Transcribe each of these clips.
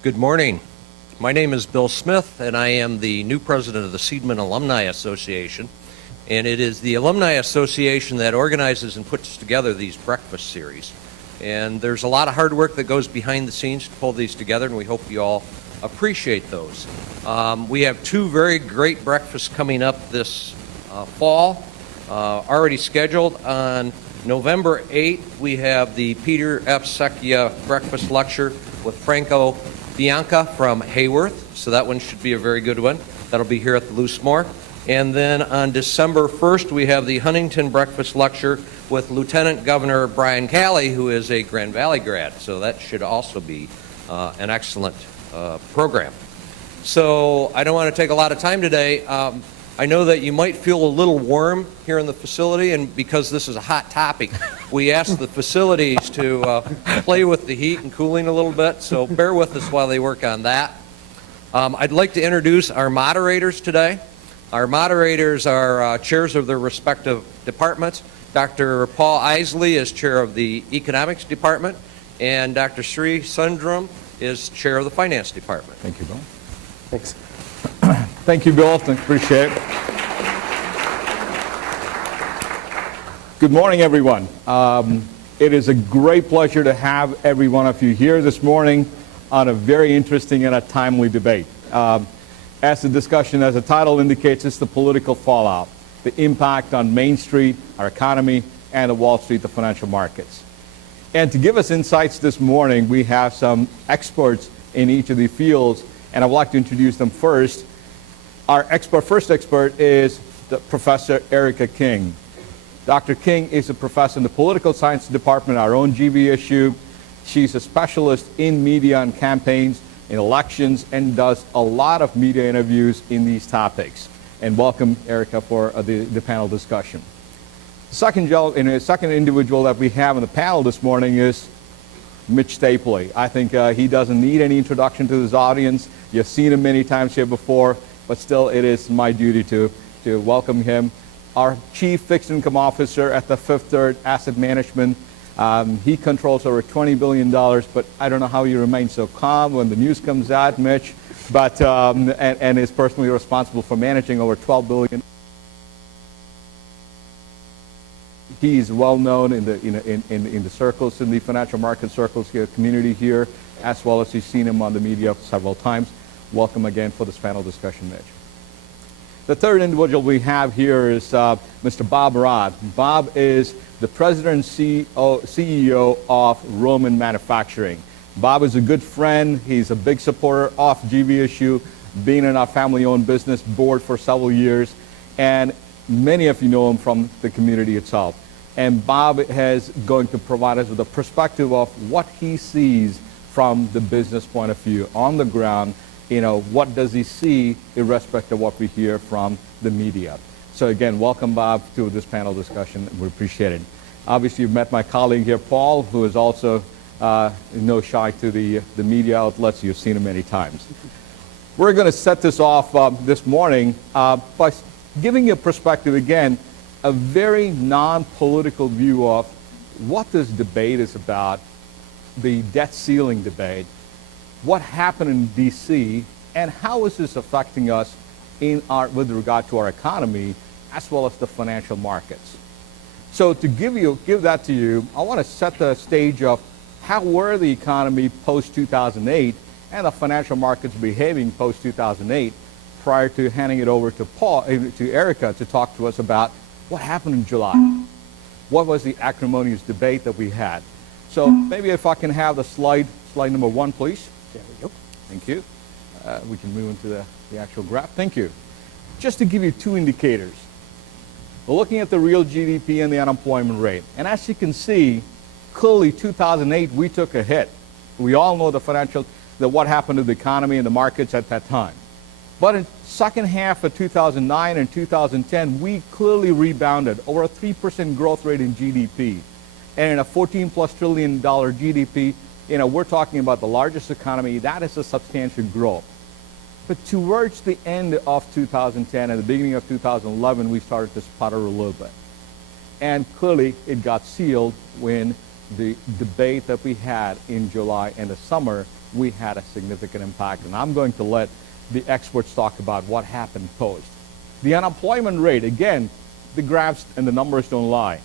Good morning. My name is Bill Smith, and I am the new president of the Seidman Alumni Association. And it is the Alumni Association that organizes and puts together these breakfast series. And there's a lot of hard work that goes behind the scenes to pull these together, and we hope you all appreciate those. We have two very great breakfasts coming up this fall, already scheduled. On November 8th, we have the Peter F. Secchia breakfast lecture with Franco Bianca from Hayworth, so that one should be a very good one. That'll be here at the Loosemore. And then on December 1st, we have the Huntington breakfast lecture with Lieutenant Governor Brian Calley, who is a Grand Valley grad, so that should also be an excellent program. So I don't want to take a lot of time today. I know that you might feel a little warm here in the facility, and because this is a hot topic, we asked the facilities to play with the heat and cooling a little bit, so bear with us while they work on that. I'd like to introduce our moderators today. Our moderators are chairs of their respective departments. Dr. Paul Isely is chair of the economics department, and Dr. Sridhar Sundaram is chair of the finance department. Thank you, Bill. Thanks. Thank you, Bill. Appreciate it. Good morning, everyone. It is a great pleasure to have every one of you here this morning on a very interesting and a timely debate. As the discussion, as the title indicates, it's the political fallout, the impact on Main Street, our economy, and the Wall Street, the financial markets. And to give us insights this morning, we have some experts in each of the fields, and I would like to introduce them first. Our first expert is Professor Erika King. Dr. King is a professor in the political science department, our own GVSU. She's a specialist in media and campaigns, in elections, and does a lot of media interviews in these topics. And welcome, Erika, for the panel discussion. The second individual that we have on the panel this morning is Mitch Stapley. I think he doesn't need any introduction to this audience. You've seen him many times here before, but still it is my duty to welcome him. Our Chief Fixed Income Officer at the Fifth Third Asset Management. He controls over $20 billion, but I don't know how you remain so calm when the news comes out, Mitch, but, and is personally responsible for managing over $12 billion. He is well known in the circles, in the financial market circles here, community here, as well as you've seen him on the media several times. Welcome again for this panel discussion, Mitch. The third individual we have here is Mr. Bob Roth. Bob is the president and CEO of Roman Manufacturing. Bob is a good friend. He's a big supporter of GVSU, being in our family-owned business board for several years, and many of you know him from the community itself. And Bob is going to provide us with a perspective of what he sees from the business point of view on the ground. You know, what does he see irrespective of what we hear from the media? So again, welcome, Bob, to this panel discussion. We appreciate it. Obviously, you've met my colleague here, Paul, who is also no shy to the media outlets. You've seen him many times. We're going to set this off this morning by giving you a perspective, again, a very non-political view of what this debate is about, the debt ceiling debate, what happened in D.C., and how is this affecting us with regard to our economy as well as the financial markets. So to give that to you, I want to set the stage of how were the economy post-2008 and the financial markets behaving post-2008 prior to handing it over to Erika to talk to us about what happened in July. What was the acrimonious debate that we had? So maybe if I can have the slide number 1, please. There we go. Thank you. We can move into the actual graph. Thank you. Just to give you two indicators. We're looking at the real GDP and the unemployment rate. And as you can see, clearly 2008, we took a hit. We all know what happened to the economy and the markets at that time. But in second half of 2009 and 2010, we clearly rebounded, over a 3% growth rate in GDP. And in a $14+ trillion GDP, we're talking about the largest economy. That is a substantial growth. But towards the end of 2010 and the beginning of 2011, we started to sputter a little bit. And clearly, it got sealed when the debate that we had in July and the summer we had a significant impact. And I'm going to let the experts talk about what happened post. The unemployment rate, again, the graphs and the numbers don't lie.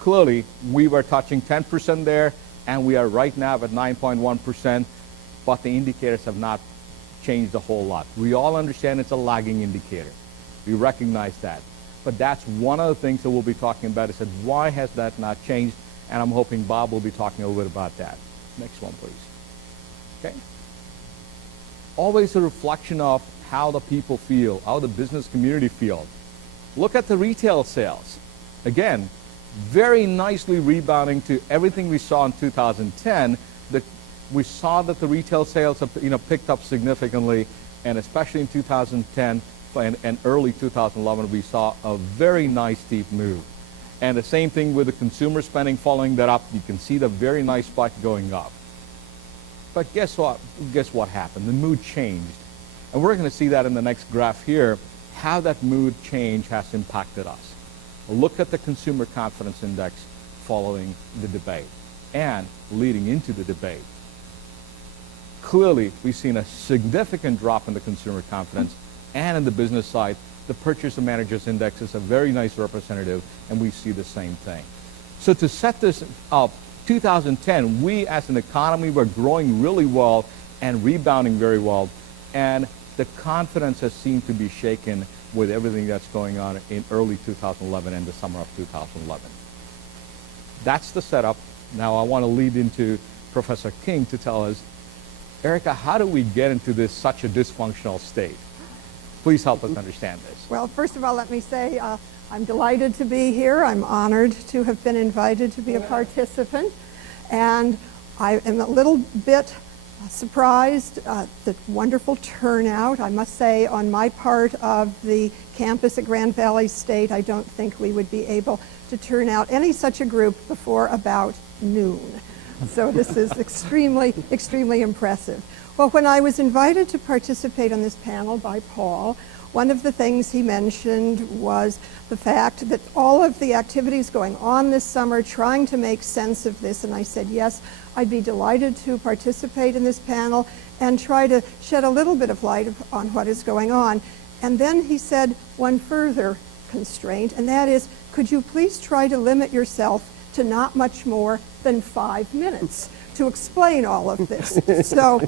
Clearly, we were touching 10% there, and we are right now at 9.1%, but the indicators have not changed a whole lot. We all understand it's a lagging indicator. We recognize that. But that's one of the things that we'll be talking about, is that why has that not changed? And I'm hoping Bob will be talking a little bit about that. Next one, please. Okay. Always a reflection of how the people feel, how the business community feels. Look at the retail sales. Again, very nicely rebounding to everything we saw in 2010. We saw that the retail sales have, picked up significantly, and especially in 2010 and early 2011, we saw a very nice steep move. And the same thing with the consumer spending following that up. You can see the very nice spike going up. But guess what? Guess what happened? The mood changed. And we're going to see that in the next graph here, how that mood change has impacted us. Look at the consumer confidence index following the debate and leading into the debate. Clearly, we've seen a significant drop in the consumer confidence, and in the business side, the Purchasing Managers Index is a very nice representative, and we see the same thing. So to set this up, 2010, we as an economy were growing really well and rebounding very well, and the confidence has seemed to be shaken with everything that's going on in early 2011 and the summer of 2011. That's the setup. Now I want to lead into Professor King to tell us, Erika, how do we get into this such a dysfunctional state? Please help us understand this. Well, first of all, let me say I'm delighted to be here. I'm honored to have been invited to be a participant. And I am a little bit surprised at the wonderful turnout. I must say, on my part of the campus at Grand Valley State, I don't think we would be able to turn out any such a group before about noon. So this is extremely, extremely impressive. Well, when I was invited to participate on this panel by Paul, one of the things he mentioned was the fact that all of the activities going on this summer, trying to make sense of this, and I said, yes, I'd be delighted to participate in this panel and try to shed a little bit of light on what is going on. And then he said one further constraint, and that is, could you please try to limit yourself to not much more than 5 minutes to explain all of this. So,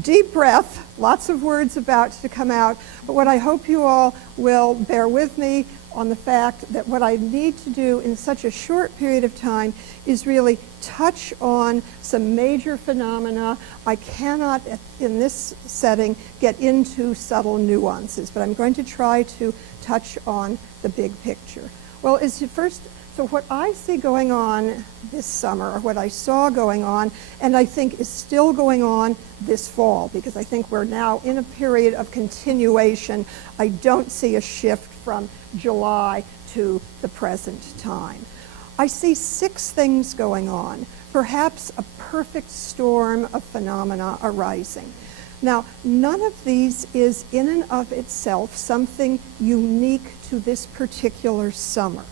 deep breath, lots of words about to come out, but what I hope you all will bear with me on the fact that what I need to do in such a short period of time is really touch on some major phenomena. I cannot, in this setting, get into subtle nuances, but I'm going to try to touch on the big picture. Well, so what I see going on this summer, or what I saw going on, and I think is still going on this fall, because I think we're now in a period of continuation. I don't see a shift from July to the present time. I see 6 things going on, perhaps a perfect storm of phenomena arising. Now, none of these is in and of itself something unique to this particular summer.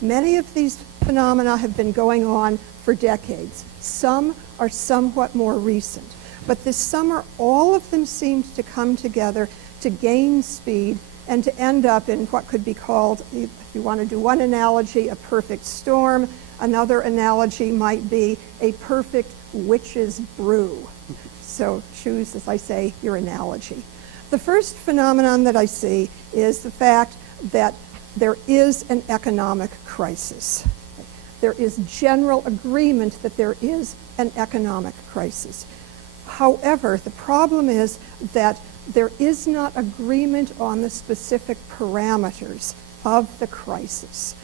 Many of these phenomena have been going on for decades. Some are somewhat more recent. But this summer, all of them seemed to come together to gain speed and to end up in what could be called, if you want to do one analogy, a perfect storm. Another analogy might be a perfect witch's brew. So choose, as I say, your analogy. The first phenomenon that I see is the fact that there is an economic crisis. There is general agreement that there is an economic crisis. However, the problem is that there is not agreement on the specific parameters of the crisis.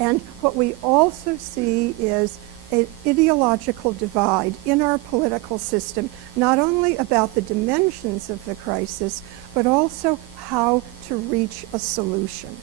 And what we also see is an ideological divide in our political system, not only about the dimensions of the crisis, but also how to reach a solution.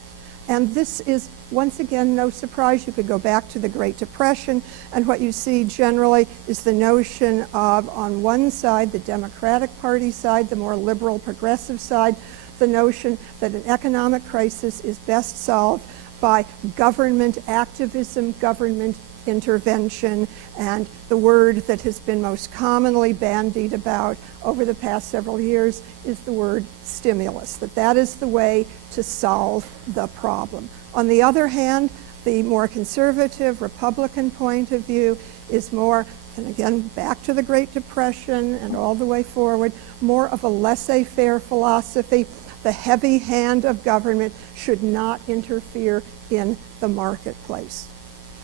And this is, once again, no surprise. You could go back to the Great Depression, and what you see generally is the notion of, on one side, the Democratic Party side, the more liberal progressive side, the notion that an economic crisis is best solved by government activism, government intervention, and the word that has been most commonly bandied about over the past several years is the word stimulus, that is the way to solve the problem. On the other hand, the more conservative Republican point of view is more, and again, back to the Great Depression and all the way forward, more of a laissez-faire philosophy. The heavy hand of government should not interfere in the marketplace.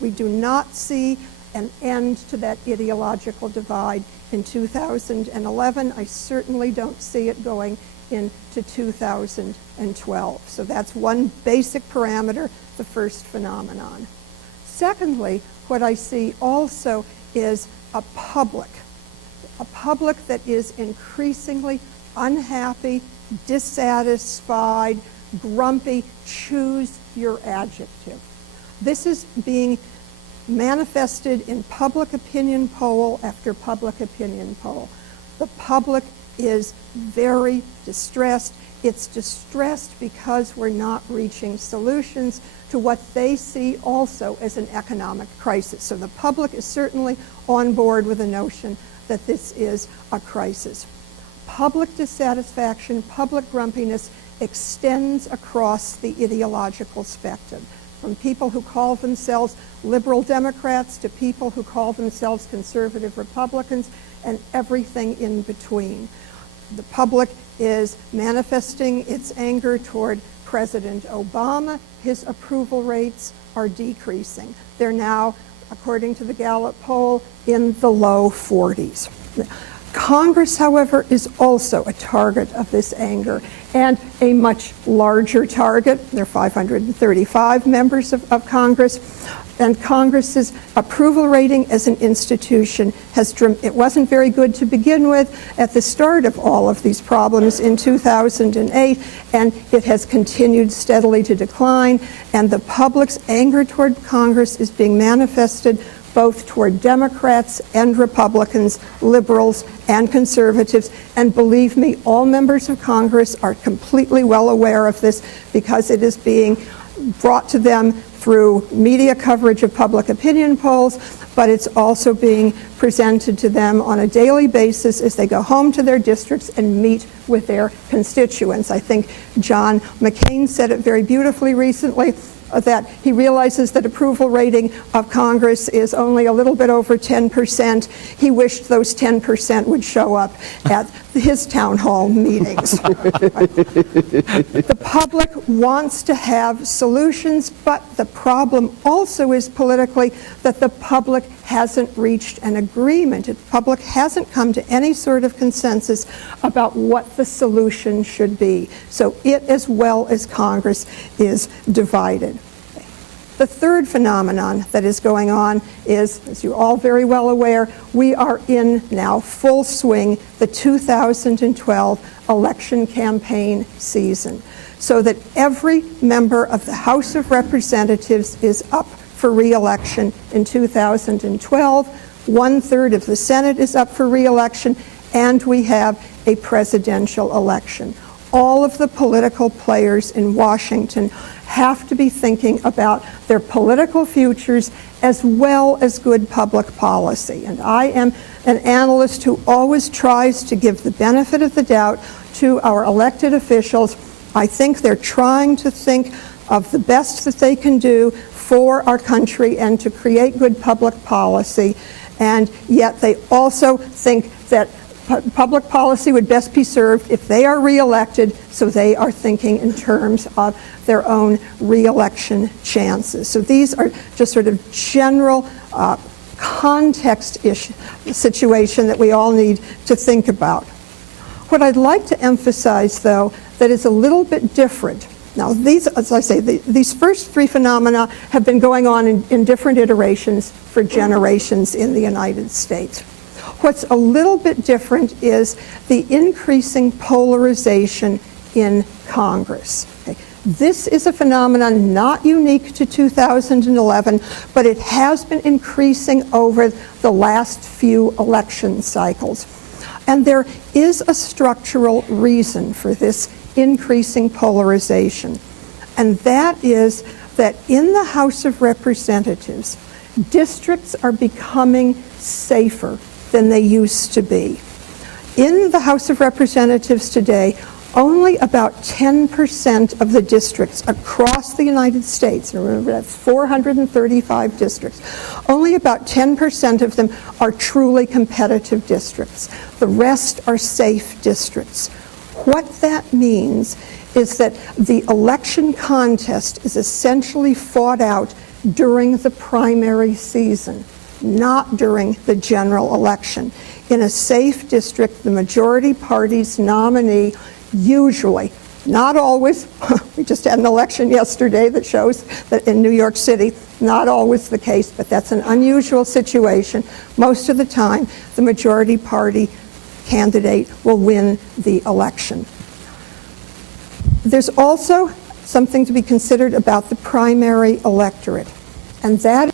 We do not see an end to that ideological divide in 2011. I certainly don't see it going into 2012. So that's one basic parameter, the first phenomenon. Secondly, what I see also is a public that is increasingly unhappy, dissatisfied, grumpy. Choose your adjective. This is being manifested in public opinion poll after public opinion poll. The public is very distressed. It's distressed because we're not reaching solutions to what they see also as an economic crisis. So the public is certainly on board with the notion that this is a crisis. Public dissatisfaction, public grumpiness extends across the ideological spectrum, from people who call themselves liberal Democrats to people who call themselves conservative Republicans and everything in between. The public is manifesting its anger toward President Obama. His approval rates are decreasing. They're now, according to the Gallup poll, in the low 40s. Congress, however, is also a target of this anger, and a much larger target. There are 535 members of Congress, and Congress's approval rating as an institution it wasn't very good to begin with at the start of all of these problems in 2008, and it has continued steadily to decline, and the public's anger toward Congress is being manifested both toward Democrats and Republicans, liberals and conservatives. And believe me, all members of Congress are completely well aware of this because it is being brought to them through media coverage of public opinion polls, but it's also being presented to them on a daily basis as they go home to their districts and meet with their constituents. I think John McCain said it very beautifully recently, that he realizes that approval rating of Congress is only a little bit over 10%. He wished those 10% would show up at his town hall meetings. The public wants to have solutions, but the problem also is politically that the public hasn't reached an agreement. The public hasn't come to any sort of consensus about what the solution should be. So it, as well as Congress, is divided. The third phenomenon that is going on is, as you're all very well aware, we are in now full swing the 2012 election campaign season, so that every member of the House of Representatives is up for re-election in 2012. 1/3 of the Senate is up for re-election, and we have a presidential election. All of the political players in Washington have to be thinking about their political futures as well as good public policy. And I am an analyst who always tries to give the benefit of the doubt to our elected officials. I think they're trying to think of the best that they can do for our country and to create good public policy. And yet they also think that public policy would best be served if they are reelected, so they are thinking in terms of their own reelection chances. So these are just sort of general context-ish situation that we all need to think about. What I'd like to emphasize, though, that is a little bit different. Now, these, as I say, these first three phenomena have been going on in different iterations for generations in the United States. What's a little bit different is the increasing polarization in Congress. Okay. This is a phenomenon not unique to 2011, but it has been increasing over the last few election cycles. And there is a structural reason for this increasing polarization, and that is that in the House of Representatives, districts are becoming safer than they used to be. In the House of Representatives today, only about 10% of the districts across the United States, and remember that's 435 districts, only about 10% of them are truly competitive districts. The rest are safe districts. What that means is that the election contest is essentially fought out during the primary season, not during the general election. In a safe district, the majority party's nominee usually, not always, we just had an election yesterday that shows that in New York City, not always the case, but that's an unusual situation. Most of the time, the majority party candidate will win the election. There's also something to be considered about the primary electorate, and that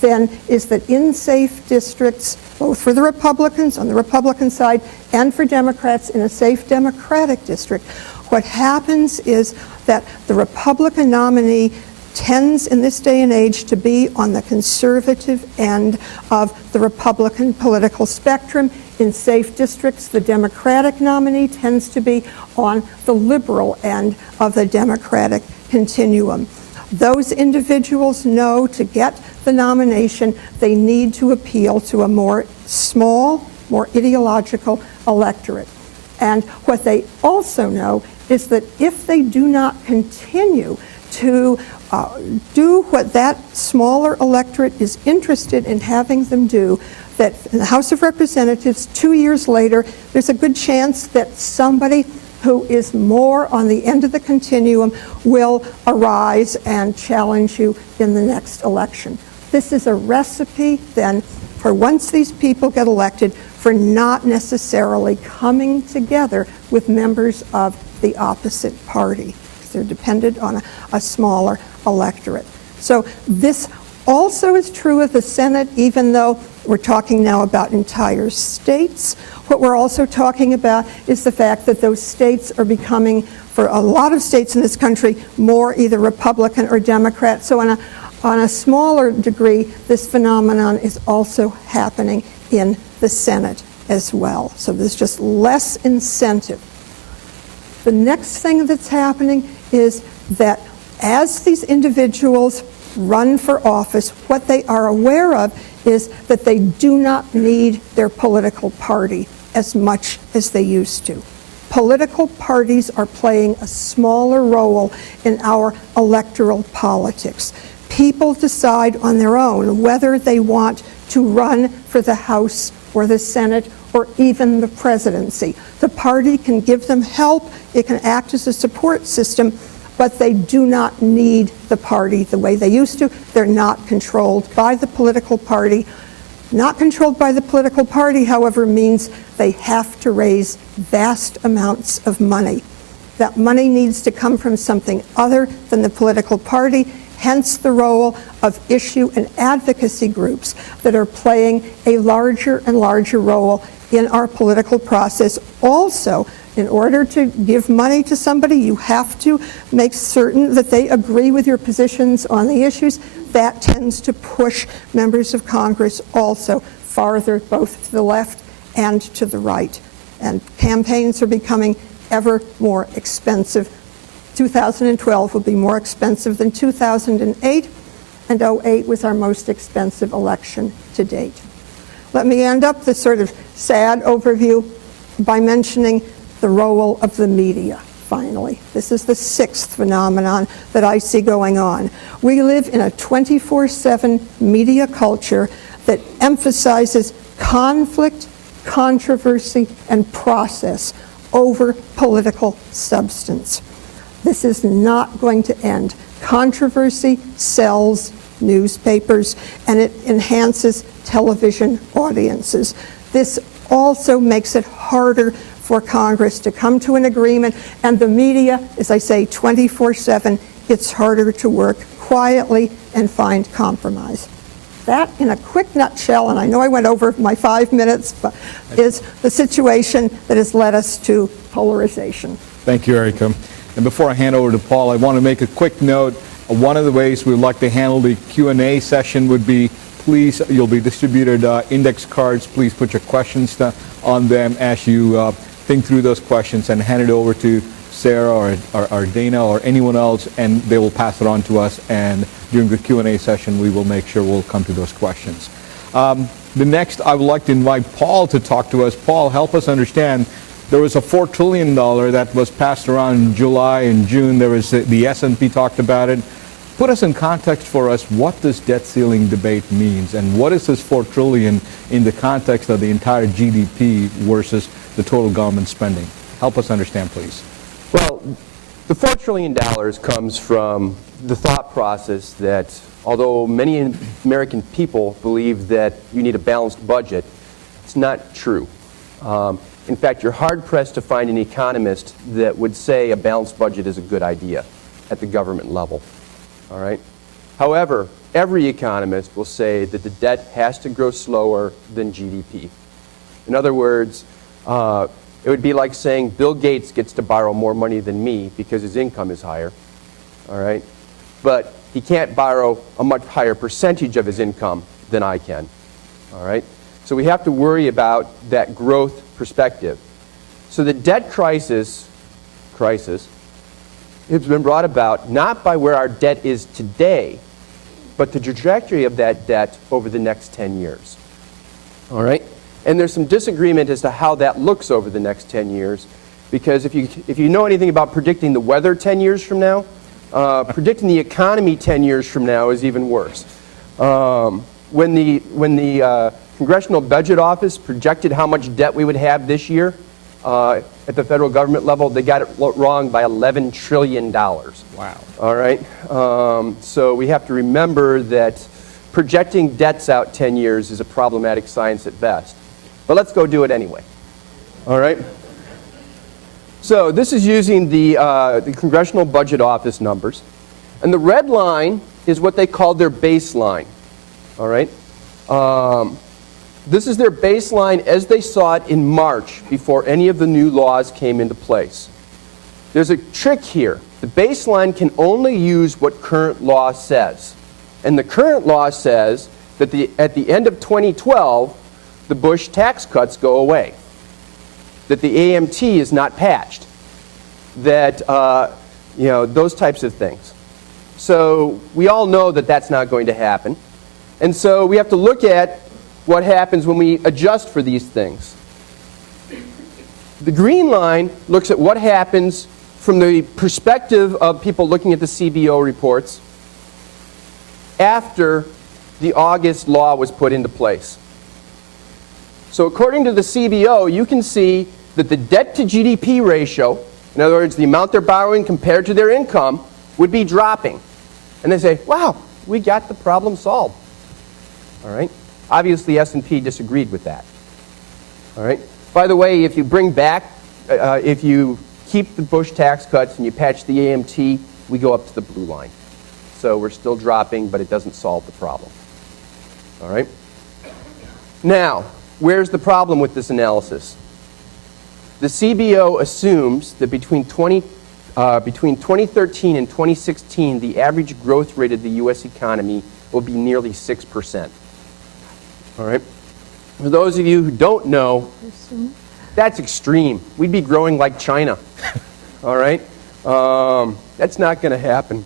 then is that in safe districts, both for the Republicans on the Republican side and for Democrats in a safe Democratic district, what happens is that the Republican nominee tends in this day and age to be on the conservative end of the Republican political spectrum. In safe districts, the Democratic nominee tends to be on the liberal end of the Democratic continuum. Those individuals know to get the nomination, they need to appeal to a more small, more ideological electorate. And what they also know is that if they do not continue to do what that smaller electorate is interested in having them do, that in the House of Representatives 2 years later, there's a good chance that somebody who is more on the end of the continuum will arise and challenge you in the next election. This is a recipe then for once these people get elected for not necessarily coming together with members of the opposite party. They're dependent on a smaller electorate. So this also is true of the Senate, even though we're talking now about entire states. What we're also talking about is the fact that those states are becoming, for a lot of states in this country, more either Republican or Democrat. So on a smaller degree, this phenomenon is also happening in the Senate as well. So there's just less incentive. The next thing that's happening is that as these individuals run for office, what they are aware of is that they do not need their political party as much as they used to. Political parties are playing a smaller role in our electoral politics. People decide on their own whether they want to run for the House or the Senate or even the presidency. The party can give them help, it can act as a support system, but they do not need the party the way they used to. They're not controlled by the political party. Not controlled by the political party, however, means they have to raise vast amounts of money. That money needs to come from something other than the political party, hence the role of issue and advocacy groups that are playing a larger and larger role in our political process. Also, in order to give money to somebody, you have to make certain that they agree with your positions on the issues. That tends to push members of Congress also farther, both to the left and to the right. And campaigns are becoming ever more expensive. 2012 will be more expensive than 2008, and 2008 was our most expensive election to date. Let me end up this sort of sad overview by mentioning the role of the media, finally. This is the sixth phenomenon that I see going on. We live in a 24/7 media culture that emphasizes conflict, controversy, and process over political substance. This is not going to end. Controversy sells newspapers, and it enhances television audiences. This also makes it harder for Congress to come to an agreement, and the media, as I say, 24/7, it's harder to work quietly and find compromise. That, in a quick nutshell, and I know I went over my 5 minutes, but is the situation that has led us to polarization. Thank you, Erika. And before I hand over to Paul, I want to make a quick note. One of the ways we'd like to handle the Q&A session would be, please, you'll be distributed index cards. Please put your questions on them as you think through those questions and hand it over to Sarah or Dana or anyone else, and they will pass it on to us. And during the Q&A session, we will make sure we'll come to those questions. The next, I would like to invite Paul to talk to us. Paul, help us understand. There was a $4 trillion that was passed around in July and June. There was the S&P talked about it. Put us in context for us what this debt ceiling debate means, and what is this $4 trillion in the context of the entire GDP versus the total government spending. Help us understand, please. Well, the $4 trillion comes from the thought process that although many American people believe that you need a balanced budget, it's not true. In fact, you're hard-pressed to find an economist that would say a balanced budget is a good idea at the government level. All right? However, every economist will say that the debt has to grow slower than GDP. In other words, it would be like saying Bill Gates gets to borrow more money than me because his income is higher. All right? But he can't borrow a much higher percentage of his income than I can. All right? So we have to worry about that growth perspective. So the debt crisis has been brought about not by where our debt is today, but the trajectory of that debt over the next 10 years. All right? And there's some disagreement as to how that looks over the next 10 years, because if you know anything about predicting the weather 10 years from now, predicting the economy 10 years from now is even worse. When the Congressional Budget Office projected how much debt we would have this year at the federal government level, they got it wrong by $11 trillion. Wow. All right? So we have to remember that projecting debts out 10 years is a problematic science at best. But let's go do it anyway. All right? So this is using the Congressional Budget Office numbers. And the red line is what they call their baseline. All right? This is their baseline as they saw it in March before any of the new laws came into place. There's a trick here. The baseline can only use what current law says. And the current law says that at the end of 2012, the Bush tax cuts go away, that the AMT is not patched, that those types of things. So we all know that that's not going to happen. And so we have to look at what happens when we adjust for these things. The green line looks at what happens from the perspective of people looking at the CBO reports after the August law was put into place. So according to the CBO, you can see that the debt to GDP ratio, in other words, the amount they're borrowing compared to their income, would be dropping. And they say, wow, we got the problem solved. All right? Obviously, S&P disagreed with that. All right? By the way, if you bring back, if you keep the Bush tax cuts and you patch the AMT, we go up to the blue line. So we're still dropping, but it doesn't solve the problem. All right? Now, where's the problem with this analysis? The CBO assumes that between 2013 and 2016, the average growth rate of the U.S. economy will be nearly 6%. All right? For those of you who don't know, that's extreme. We'd be growing like China. All right? That's not going to happen.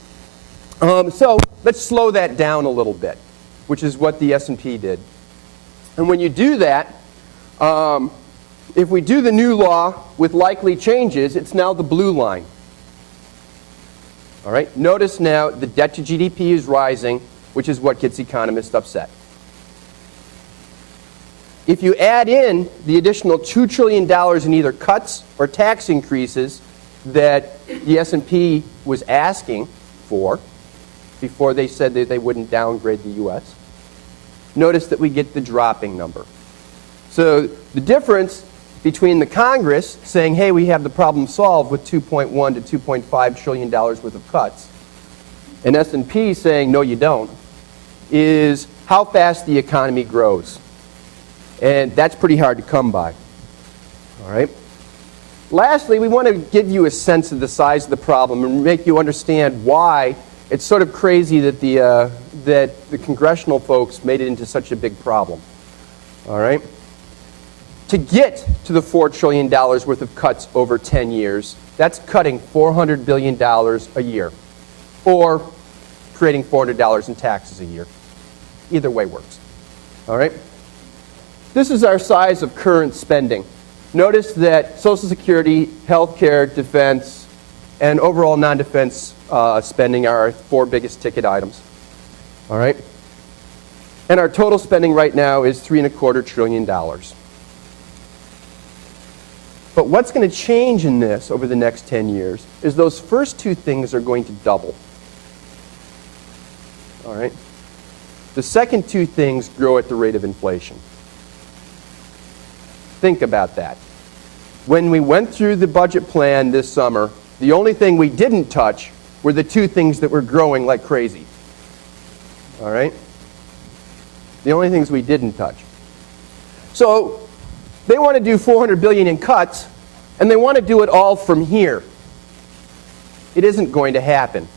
So let's slow that down a little bit, which is what the S&P did. And when you do that, if we do the new law with likely changes, it's now the blue line. All right? Notice now the debt to GDP is rising, which is what gets economists upset. If you add in the additional $2 trillion in either cuts or tax increases that the S&P was asking for before they said that they wouldn't downgrade the U.S., notice that we get the dropping number. So the difference between the Congress saying, hey, we have the problem solved with $2.1 to $2.5 trillion worth of cuts, and S&P saying, no, you don't, is how fast the economy grows. And that's pretty hard to come by. All right? Lastly, we want to give you a sense of the size of the problem and make you understand why it's sort of crazy that the congressional folks made it into such a big problem. All right? To get to the $4 trillion worth of cuts over 10 years, that's cutting $400 billion a year, or creating $400 in taxes a year. Either way works. All right? This is our size of current spending. Notice that Social Security, health care, defense, and overall non-defense spending are our 4 biggest ticket items. All right? And our total spending right now is $3.25 trillion. But what's going to change in this over the next 10 years is those first 2 things are going to double. All right? The second 2 things grow at the rate of inflation. Think about that. When we went through the budget plan this summer, the only thing we didn't touch were the 2 things that were growing like crazy. All right? The only things we didn't touch. So they want to do $400 billion in cuts, and they want to do it all from here. It isn't going to happen.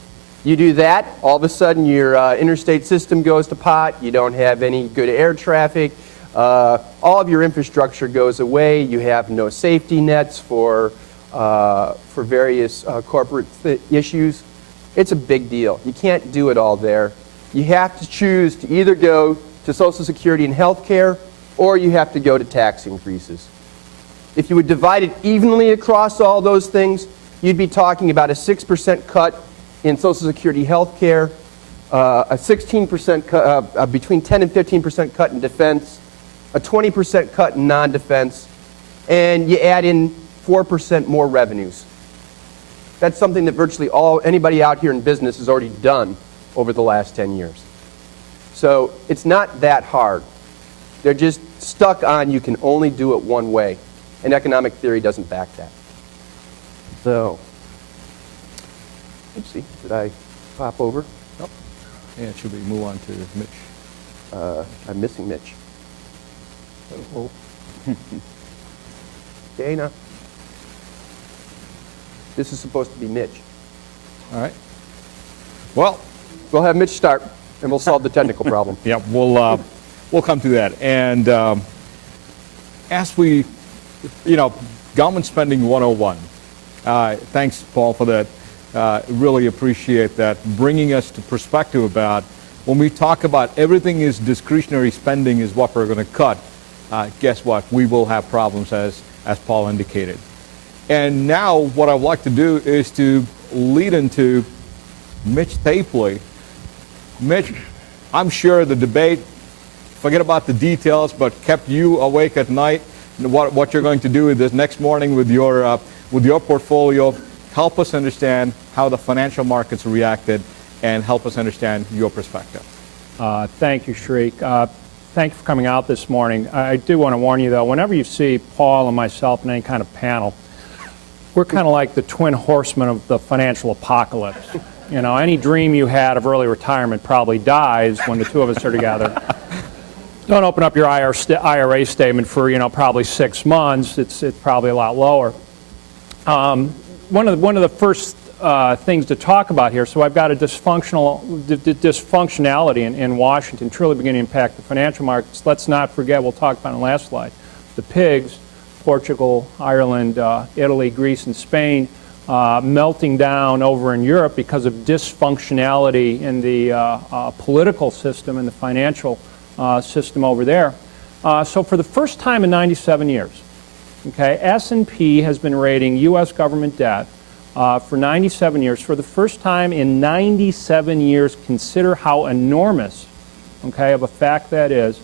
You do that, all of a sudden your interstate system goes to pot, you don't have any good air traffic, all of your infrastructure goes away, you have no safety nets for various corporate issues. It's a big deal. You can't do it all there. You have to choose to either go to Social Security and health care, or you have to go to tax increases. If you would divide it evenly across all those things, you'd be talking about a 6% cut in Social Security health care, a 16% cut, between 10 and 15% cut in defense, a 20% cut in non-defense, and you add in 4% more revenues. That's something that virtually anybody out here in business has already done over the last 10 years. So it's not that hard. They're just stuck on you can only do it one way. And economic theory doesn't back that. So, oopsie, did I pop over? Nope. And should we move on to Mitch? I'm missing Mitch. Oh. Dana. This is supposed to be Mitch. All right. Well, We'll have Mitch start, and we'll solve the technical problem. yeah, we'll come to that. And as we, government spending 101. Thanks, Paul, for that. Really appreciate that. Bringing us to perspective about when we talk about everything is discretionary spending is what we're going to cut. Guess what? We will have problems, as Paul indicated. And now what I'd like to do is to lead into Mitch Stapley. Mitch, I'm sure the debate, forget about the details, but kept you awake at night. What you're going to do this next morning with your portfolio, help us understand how the financial markets reacted and help us understand your perspective. Thank you, Shreek. Thank you for coming out this morning. I do want to warn you, though, whenever you see Paul and myself in any kind of panel, we're kind of like the twin horsemen of the financial apocalypse. Any dream you had of early retirement probably dies when the two of us are together. Don't open up your IRA statement for, probably 6 months. It's probably a lot lower. One of the first things to talk about here, so I've got a dysfunctionality in Washington truly beginning to impact the financial markets. Let's not forget, we'll talk about in the last slide, the pigs, Portugal, Ireland, Italy, Greece, and Spain, melting down over in Europe because of dysfunctionality in the political system and the financial system over there. So for the first time in 97 years, okay, S&P has been rating U.S. government debt for 97 years. For the first time in 97 years, consider how enormous, okay, of a fact that is.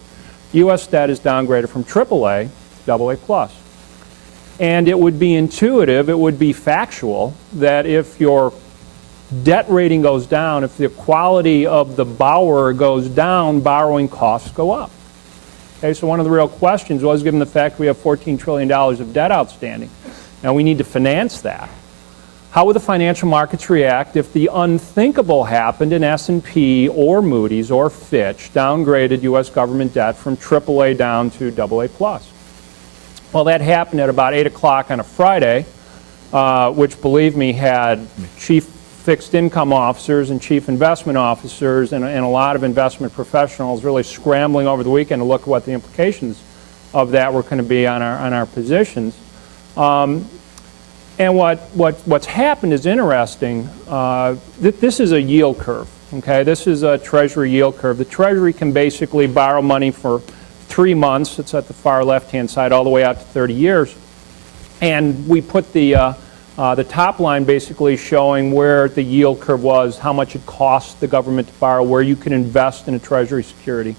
U.S. debt is downgraded from AAA to AA+. And it would be intuitive, it would be factual, that if your debt rating goes down, if the quality of the borrower goes down, borrowing costs go up. Okay, so one of the real questions was, given the fact we have $14 trillion of debt outstanding, now we need to finance that. How would the financial markets react if the unthinkable happened and S&P or Moody's or Fitch downgraded U.S. government debt from AAA down to AA+? Well, that happened at about 8 o'clock on a Friday, which, believe me, had chief fixed income officers and chief investment officers and a lot of investment professionals really scrambling over the weekend to look at what the implications of that were going to be on our positions. And what's happened is interesting. This is a yield curve, okay? This is a Treasury yield curve. The Treasury can basically borrow money for 3 months. It's at the far left-hand side all the way out to 30 years. And we put the top line basically showing where the yield curve was, how much it costs the government to borrow, where you can invest in a Treasury security.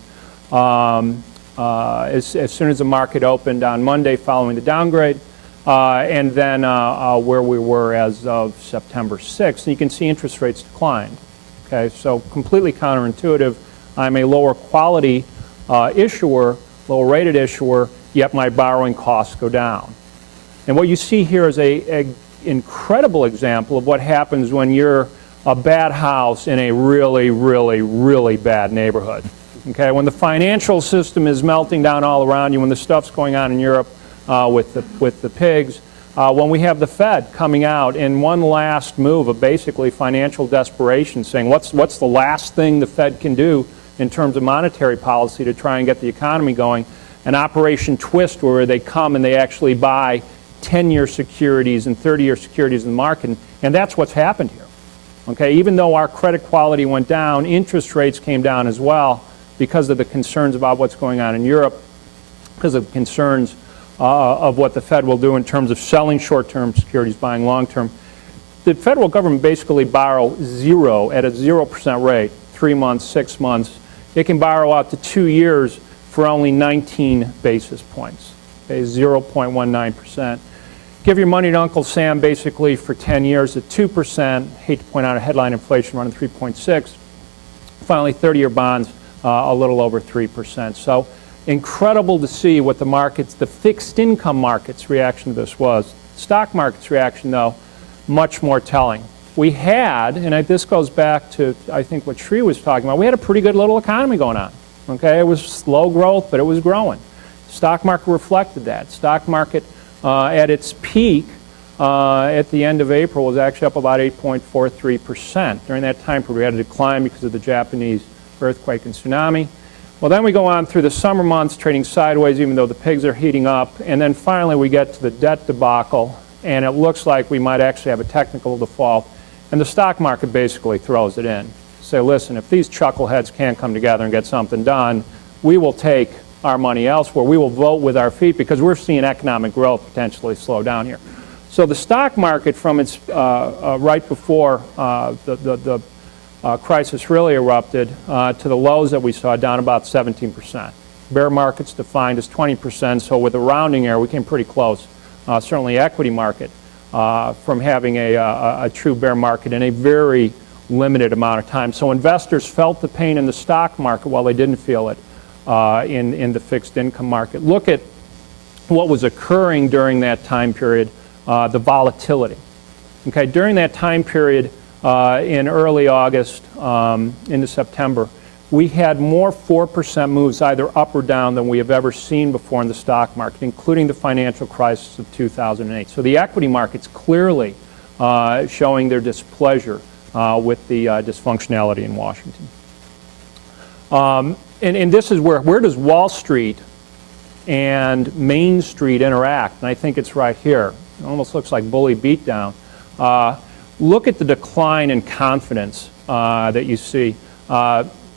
As soon as the market opened on Monday following the downgrade, and then where we were as of September 6th. And you can see interest rates declined. Okay, so completely counterintuitive. I'm a lower quality issuer, lower rated issuer, yet my borrowing costs go down. And what you see here is an incredible example of what happens when you're a bad house in a really, really, really bad neighborhood. Okay, when the financial system is melting down all around you, when the stuff's going on in Europe, with the pigs, when we have the Fed coming out in one last move of basically financial desperation, saying what's the last thing the Fed can do in terms of monetary policy to try and get the economy going, an Operation Twist where they come and they actually buy 10-year securities and 30-year securities in the market, and that's what's happened here. Okay, even though our credit quality went down, interest rates came down as well because of the concerns about what's going on in Europe, because of concerns of what the Fed will do in terms of selling short-term securities, buying long-term. The federal government basically borrow zero at a 0% rate, 3 months, 6 months. It can borrow out to 2 years for only 19 basis points, okay, 0.19%. Give your money to Uncle Sam basically for 10 years at 2%. Hate to point out a headline inflation running 3.6. Finally, 30-year bonds a little over 3%. So incredible to see what the markets, the fixed income markets reaction to this was. Stock market's reaction, though, much more telling. We had, and this goes back to, I think, what Sri was talking about, we had a pretty good little economy going on. Okay, it was slow growth, but it was growing. Stock market reflected that. Stock market at its peak at the end of April was actually up about 8.43%. During that time period, we had a decline because of the Japanese earthquake and tsunami. Well, then we go on through the summer months, trading sideways, even though the pigs are heating up. And then finally we get to the debt debacle, and it looks like we might actually have a technical default. And the stock market basically throws it in. Say, listen, if these chuckleheads can't come together and get something done, we will take our money elsewhere. We will vote with our feet because we're seeing economic growth potentially slow down here. So the stock market from its right before the crisis really erupted to the lows that we saw, down about 17%. Bear markets defined as 20%, so with a rounding error, we came pretty close. Certainly equity market from having a true bear market in a very limited amount of time. So investors felt the pain in the stock market while they didn't feel it in the fixed income market. Look at what was occurring during that time period, the volatility. Okay, during that time period, in early August into September, we had more 4% moves either up or down than we have ever seen before in the stock market, including the financial crisis of 2008. So the equity market's clearly showing their displeasure with the dysfunctionality in Washington. And this is where does Wall Street and Main Street interact? And I think it's right here. It almost looks like bully beatdown. Look at the decline in confidence that you see.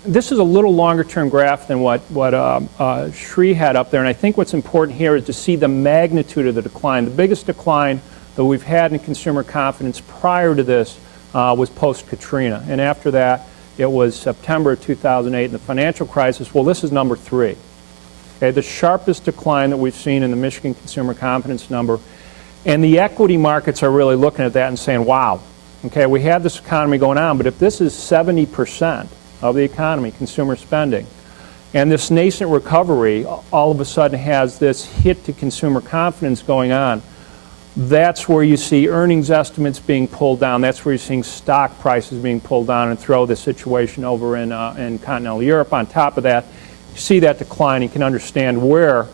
This is a little longer term graph than what Sri had up there, and I think what's important here is to see the magnitude of the decline. The biggest decline that we've had in consumer confidence prior to this was post-Katrina, and after that it was September 2008 and the financial crisis. Well, this is number 3. Okay, the sharpest decline that we've seen in the Michigan consumer confidence number. And the equity markets are really looking at that and saying, wow, okay, we have this economy going on, but if this is 70% of the economy, consumer spending, and this nascent recovery all of a sudden has this hit to consumer confidence going on, That's where you see earnings estimates being pulled down. That's where you're seeing stock prices being pulled down, and throw the situation over in continental Europe on top of that. You see that decline. You can understand where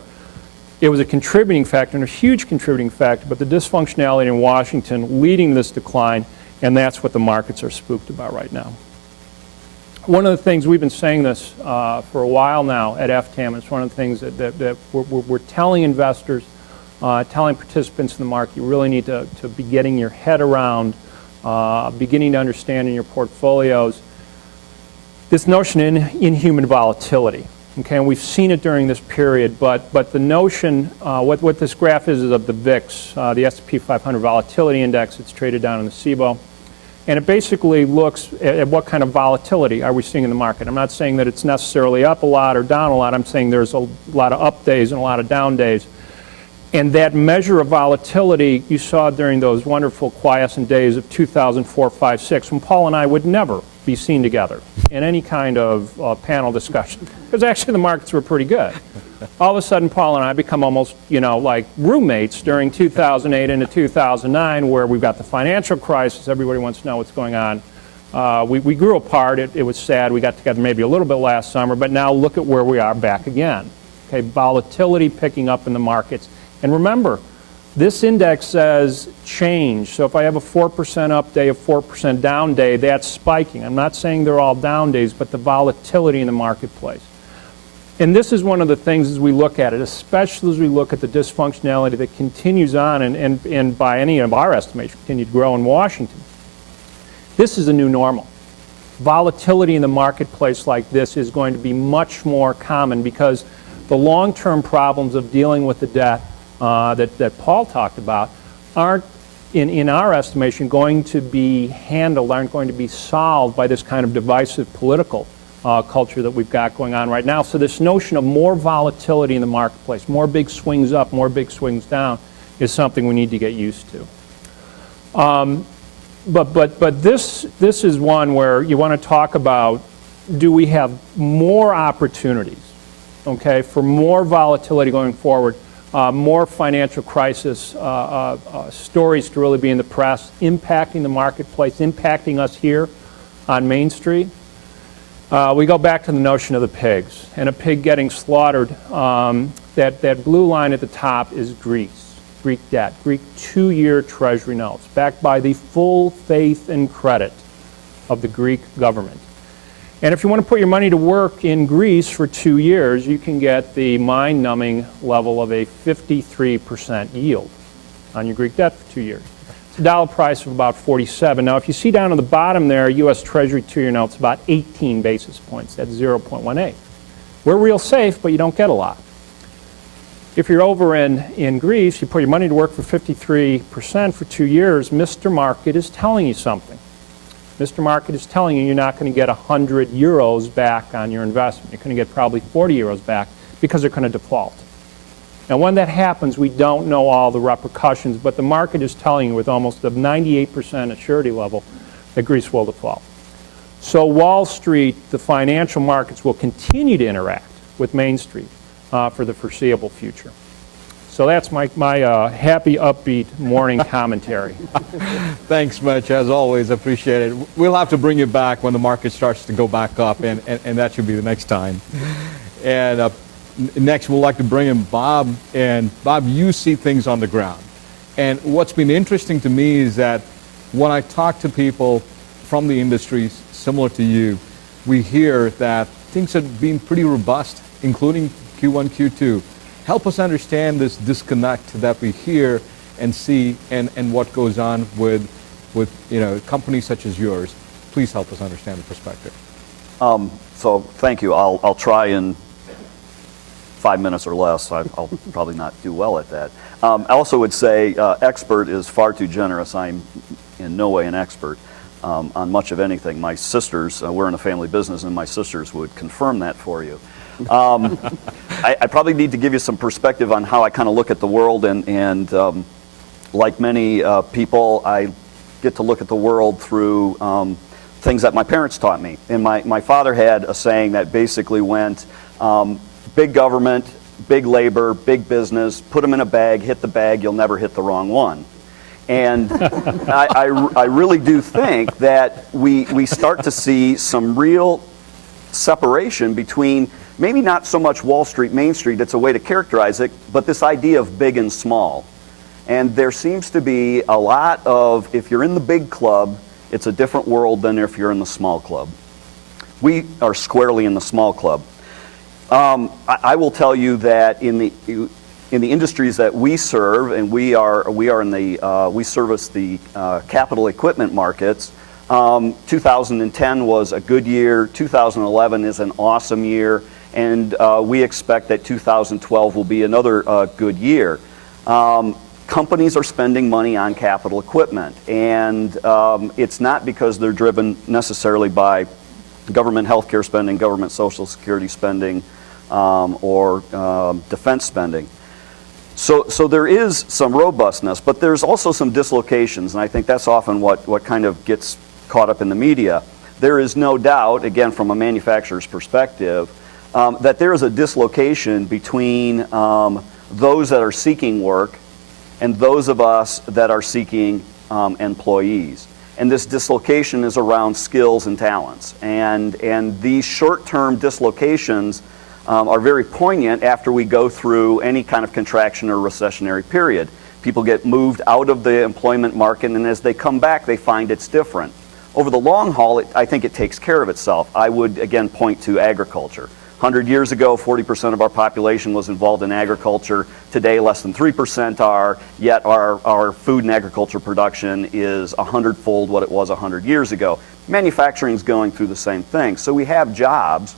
it was a contributing factor, and a huge contributing factor, but the dysfunctionality in Washington leading to this decline, and that's what the markets are spooked about right now. One of the things, we've been saying this for a while now at FTAM, it's one of the things that we're telling investors, telling participants in the market, you really need to be getting your head around, beginning to understand in your portfolios, this notion in human volatility. Okay, and we've seen it during this period, but the notion, what this graph is of the VIX, the S&P 500 volatility index. It's traded down in the SIBO. And it basically looks at what kind of volatility are we seeing in the market. I'm not saying that it's necessarily up a lot or down a lot. I'm saying there's a lot of up days and a lot of down days. And that measure of volatility you saw during those wonderful quiescent days of 2004, 5, 6, when Paul and I would never be seen together in any kind of panel discussion, because actually the markets were pretty good. All of a sudden, Paul and I become almost, like roommates during 2008 into 2009, where we've got the financial crisis. Everybody wants to know what's going on. We grew apart. It was sad. We got together maybe a little bit last summer, but now look at where we are back again. Okay, volatility picking up in the markets. And remember, this index says change. So if I have a 4% up day, a 4% down day, that's spiking. I'm not saying they're all down days, but the volatility in the marketplace. And this is one of the things as we look at it, especially as we look at the dysfunctionality that continues on and by any of our estimations continue to grow in Washington. This is a new normal. Volatility in the marketplace like this is going to be much more common, because the long-term problems of dealing with the debt that Paul talked about aren't, in our estimation, going to be handled, aren't going to be solved by this kind of divisive political culture that we've got going on right now. So this notion of more volatility in the marketplace, more big swings up, more big swings down, is something we need to get used to. But this is one where you want to talk about, do we have more opportunities, okay, for more volatility going forward, more financial crisis stories to really be in the press, impacting the marketplace, impacting us here on Main Street? We go back to the notion of the pigs, and a pig getting slaughtered. That blue line at the top is Greek debt, Greek 2-year Treasury notes, backed by the full faith and credit of the Greek government. And if you want to put your money to work in Greece for 2 years, you can get the mind-numbing level of a 53% yield on your Greek debt for 2 years. It's a dollar price of about 47. Now, if you see down at the bottom there, U.S. Treasury 2-year notes, about 18 basis points. That's 0.18. We're real safe, but you don't get a lot. If you're over in Greece, you put your money to work for 53% for 2 years, Mr. Market is telling you something. Mr. Market is telling you you're not going to get 100 euros back on your investment. You're going to get probably 40 euros back, because they're going to default. Now, when that happens, we don't know all the repercussions, but the market is telling you with almost a 98% assurity level that Greece will default. So Wall Street, the financial markets, will continue to interact with Main Street for the foreseeable future. So that's my happy, upbeat morning commentary. Thanks, Mitch. As always, appreciate it. We'll have to bring you back when the market starts to go back up, and that should be the next time. And next, we'd like to bring in Bob. And Bob, you see things on the ground. And what's been interesting to me is that when I talk to people from the industries similar to you, we hear that things have been pretty robust, including Q1, Q2. Help us understand this disconnect that we hear and see, and what goes on with companies such as yours. Please help us understand the perspective. So thank you. I'll try in 5 minutes or less. I'll probably not do well at that. I also would say expert is far too generous. I'm in no way an expert on much of anything. My sisters, we're in a family business, and my sisters would confirm that for you. I probably need to give you some perspective on how I kind of look at the world, and like many people, I get to look at the world through things that my parents taught me. And my father had a saying that basically went, big government big labor, big business, put them in a bag, hit the bag, you'll never hit the wrong one. And I really do think that we start to see some real separation between maybe not so much Wall Street, Main Street, it's a way to characterize it, but this idea of big and small. And there seems to be a lot of, if you're in the big club, it's a different world than if you're in the small club. We are squarely in the small club. I will tell you that in the industries that we serve, and we service the capital equipment markets. 2010 was a good year. 2011 is an awesome year, and we expect that 2012 will be another good year. Companies are spending money on capital equipment, and it's not because they're driven necessarily by government healthcare spending, government social security spending, or defense spending. So there is some robustness, but there's also some dislocations, and I think that's often what kind of gets caught up in the media. There is no doubt, again, from a manufacturer's perspective, that there is a dislocation between those that are seeking work and those of us that are seeking employees. And this dislocation is around skills and talents. And these short-term dislocations are very poignant after we go through any kind of contraction or recessionary period. People get moved out of the employment market, and as they come back, they find it's different. Over the long haul, I think it takes care of itself. I would, again, point to agriculture. 100 years ago, 40% of our population was involved in agriculture. Today, less than 3% are, yet our food and agriculture production is 100-fold what it was 100 years ago. Manufacturing is going through the same thing. So we have jobs.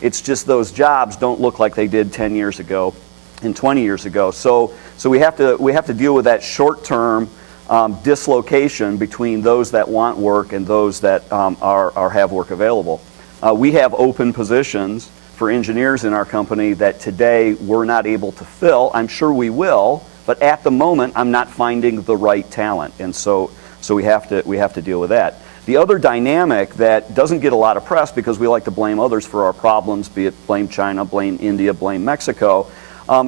It's just those jobs don't look like they did 10 years ago and 20 years ago. So we have to deal with that short-term dislocation between those that want work and those that have work available. We have open positions for engineers in our company that today we're not able to fill. I'm sure we will, but at the moment I'm not finding the right talent, and so we have to deal with that. The other dynamic that doesn't get a lot of press because we like to blame others for our problems, be it blame China, blame India, blame Mexico,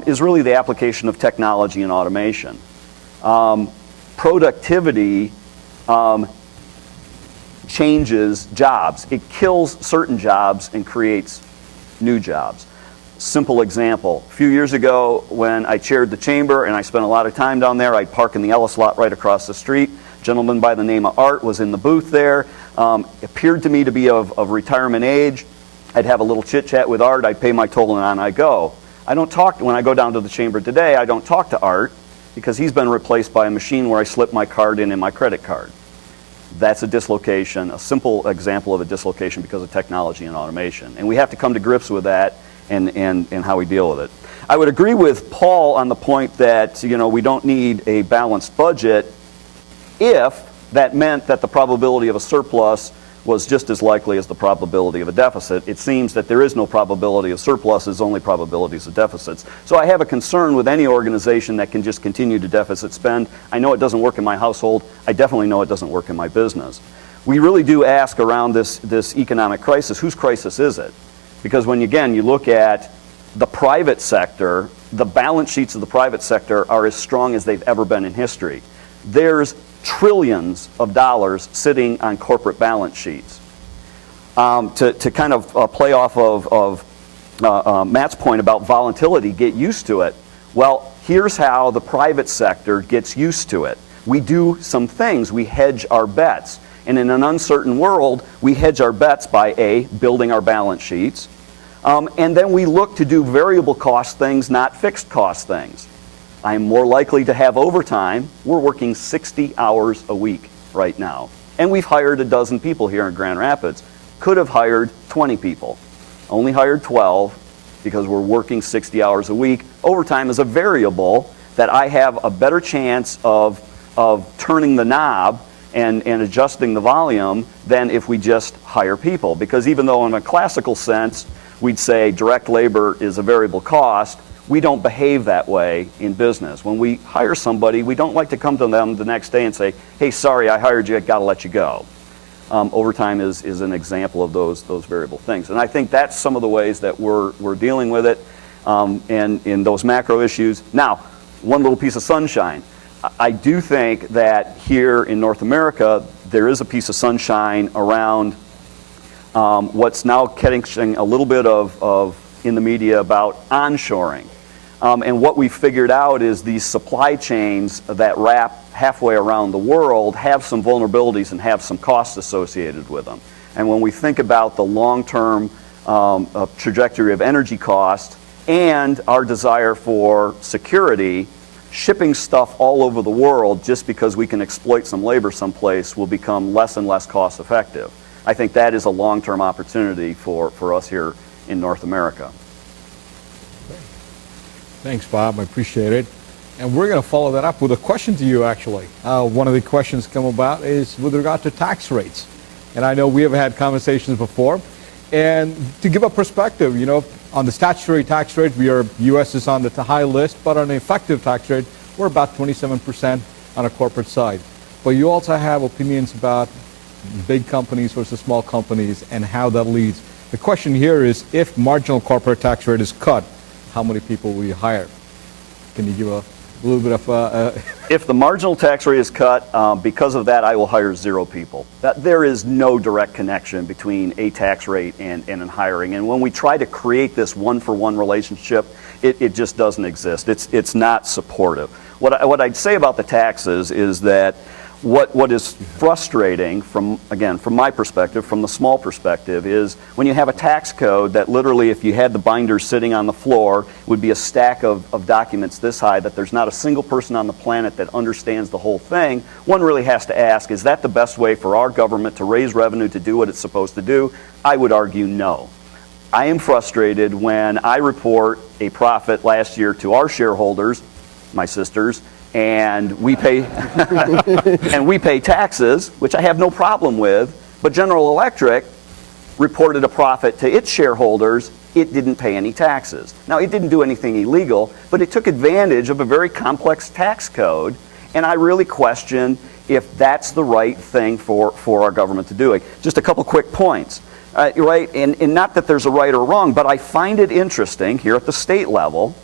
is really the application of technology and automation. Productivity changes jobs. It kills certain jobs and creates new jobs. Simple example. A few years ago when I chaired the chamber and I spent a lot of time down there, I'd park in the Ellis lot right across the street. A gentleman by the name of Art was in the booth there. Appeared to me to be of retirement age. I'd have a little chit chat with Art. I'd pay my toll and on I go. When I go down to the chamber today, I don't talk to Art because he's been replaced by a machine where I slip my card in my credit card. That's a dislocation, a simple example of a dislocation because of technology and automation. And we have to come to grips with that and how we deal with it. I would agree with Paul on the point that we don't need a balanced budget if that meant that the probability of a surplus was just as likely as the probability of a deficit. It seems that there is no probability of surpluses, only probabilities of deficits. So I have a concern with any organization that can just continue to deficit spend. I know it doesn't work in my household. I definitely know it doesn't work in my business. We really do ask around this economic crisis, whose crisis is it? Because when, again, you look at the private sector, the balance sheets of the private sector are as strong as they've ever been in history. There's trillions of dollars sitting on corporate balance sheets. To kind of play off of Matt's point about volatility, get used to it. Well, here's how the private sector gets used to it. We do some things. We hedge our bets. And in an uncertain world, we hedge our bets by A, building our balance sheets, and then we look to do variable cost things, not fixed cost things. I'm more likely to have overtime. We're working 60 hours a week right now. And we've hired a dozen people here in Grand Rapids. Could have hired 20 people. Only hired 12 because we're working 60 hours a week. Overtime is a variable that I have a better chance of turning the knob and adjusting the volume than if we just hire people. Because even though in a classical sense, we'd say direct labor is a variable cost, we don't behave that way in business. When we hire somebody, we don't like to come to them the next day and say, hey, sorry, I hired you, I gotta let you go. Overtime is an example of those variable things. And I think that's some of the ways that we're dealing with it. and in those macro issues. Now, one little piece of sunshine. I do think that here in North America, there is a piece of sunshine around what's now catching a little bit of in the media about onshoring. And what we figured out is these supply chains that wrap halfway around the world have some vulnerabilities and have some costs associated with them. And when we think about the long-term trajectory of energy cost and our desire for security, shipping stuff all over the world just because we can exploit some labor someplace will become less and less cost effective. I think that is a long-term opportunity for us here in North America. Thanks, Bob. I appreciate it. And we're going to follow that up with a question to you, actually. One of the questions come about is with regard to tax rates. And I know we have had conversations before. And to give a perspective, you know, on the statutory tax rate, U.S. is on the high list, but on the effective tax rate, we're about 27% on a corporate side. But you also have opinions about big companies versus small companies and how that leads. The question here is, if marginal corporate tax rate is cut, how many people will you hire? Can you give a little bit of... If the marginal tax rate is cut, because of that, I will hire 0 people. There is no direct connection between a tax rate and hiring. And when we try to create this one-for-one relationship, it just doesn't exist. It's not supportive. What I'd say about the taxes is that what is frustrating from my perspective, from the small perspective, is when you have a tax code that literally, if you had the binder sitting on the floor, would be a stack of documents this high, that there's not a single person on the planet that understands the whole thing. One really has to ask, is that the best way for our government to raise revenue to do what it's supposed to do? I would argue no. I am frustrated when I report a profit last year to our shareholders, my sisters, and we pay taxes, which I have no problem with, but General Electric reported a profit to its shareholders. It didn't pay any taxes. Now, it didn't do anything illegal, but it took advantage of a very complex tax code, and I really question if that's the right thing for our government to do. Just a couple quick points. Right, and not that there's a right or wrong, but I find it interesting here at the state level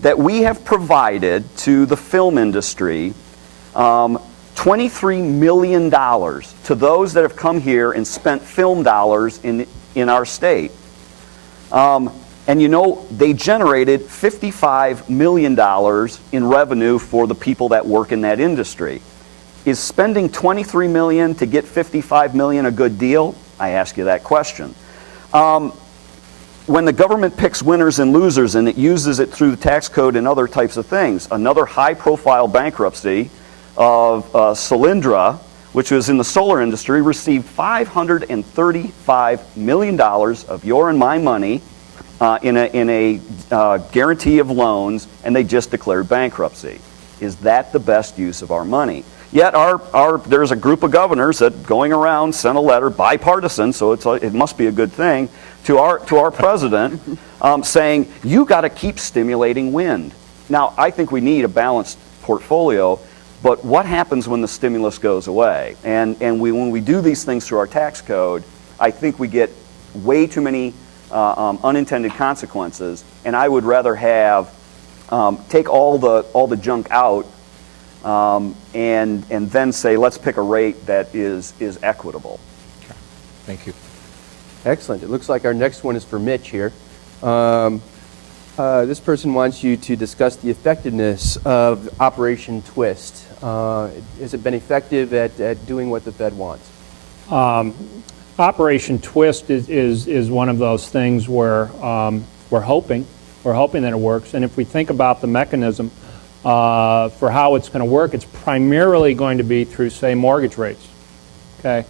that we have provided to the film industry $23 million to those that have come here and spent film dollars in our state. And you know, they generated $55 million in revenue for the people that work in that industry. Is spending $23 million to get $55 million a good deal? I ask you that question. When the government picks winners and losers and it uses it through the tax code and other types of things, another high-profile bankruptcy of Solyndra, which was in the solar industry, received $535 million of your and my money in a guarantee of loans, and they just declared bankruptcy. Is that the best use of our money? Yet there's a group of governors that going around sent a letter, bipartisan, so it must be a good thing, to our president saying, you got to keep stimulating wind. Now, I think we need a balanced portfolio, but what happens when the stimulus goes away? And when we do these things through our tax code, I think we get way too many unintended consequences, and I would rather have take all the junk out and then say, let's pick a rate that is equitable. Okay. Thank you. Excellent. It looks like our next one is for Mitch here. This person wants you to discuss the effectiveness of Operation Twist. Has it been effective at doing what the Fed wants? Operation Twist is one of those things where we're hoping that it works. And if we think about the mechanism for how it's going to work, it's primarily going to be through, say, mortgage rates. Okay,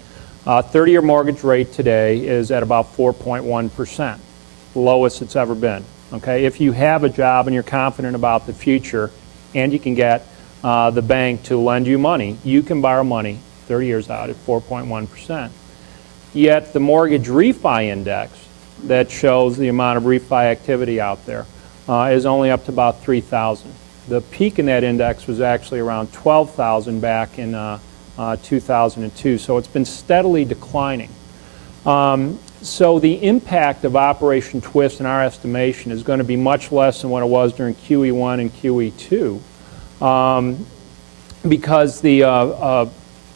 30-year mortgage rate today is at about 4.1%, lowest it's ever been. Okay, if you have a job and you're confident about the future, and you can get the bank to lend you money, you can borrow money 30 years out at 4.1%. Yet the mortgage refi index that shows the amount of refi activity out there is only up to about 3,000. The peak in that index was actually around 12,000 back in 2002, so it's been steadily declining. So the impact of Operation Twist, in our estimation, is going to be much less than what it was during QE1 and QE2, because the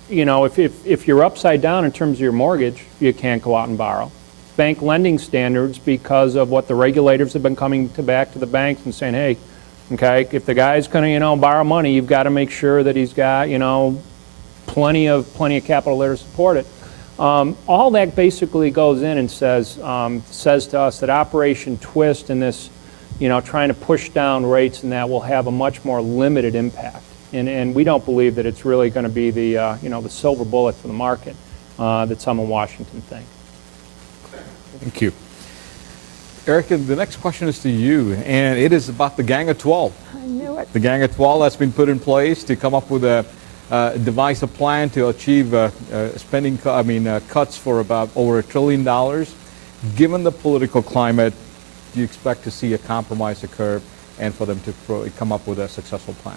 if you're upside down in terms of your mortgage, you can't go out and borrow. Bank lending standards, because of what the regulators have been coming back to the banks and saying, hey, okay, if the guy's going to borrow money, you've got to make sure that he's got plenty of capital there to support it. All that basically goes in and says to us that Operation Twist and this, trying to push down rates and that will have a much more limited impact. And we don't believe that it's really going to be the, the silver bullet for the market that some in Washington think. Thank you. Erika, the next question is to you, and it is about the Gang of 12. I knew it. The Gang of 12 that's been put in place to come up with devise a plan to achieve spending cuts for about over $1 trillion. Given the political climate, do you expect to see a compromise occur and for them to come up with a successful plan?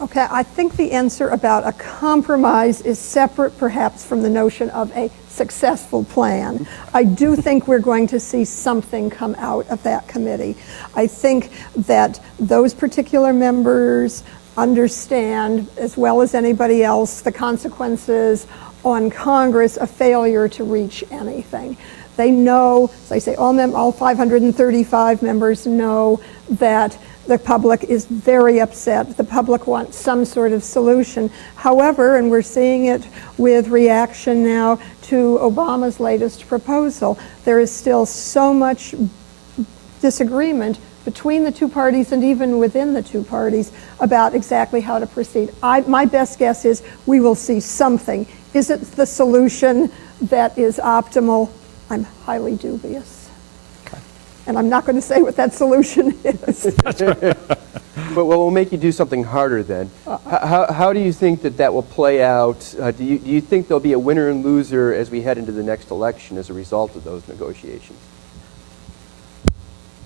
Okay, I think the answer about a compromise is separate perhaps from the notion of a successful plan. I do think we're going to see something come out of that committee. I think that those particular members understand, as well as anybody else, the consequences on Congress of failure to reach anything. They know, as I say, all 535 members know that the public is very upset. The public wants some sort of solution. However, and we're seeing it with reaction now to Obama's latest proposal, there is still so much disagreement between the two parties and even within the two parties about exactly how to proceed. My best guess is we will see something. Is it the solution that is optimal? I'm highly dubious. And I'm not going to say what that solution is. But what will make you do something harder then? How do you think that will play out? Do you think there'll be a winner and loser as we head into the next election as a result of those negotiations?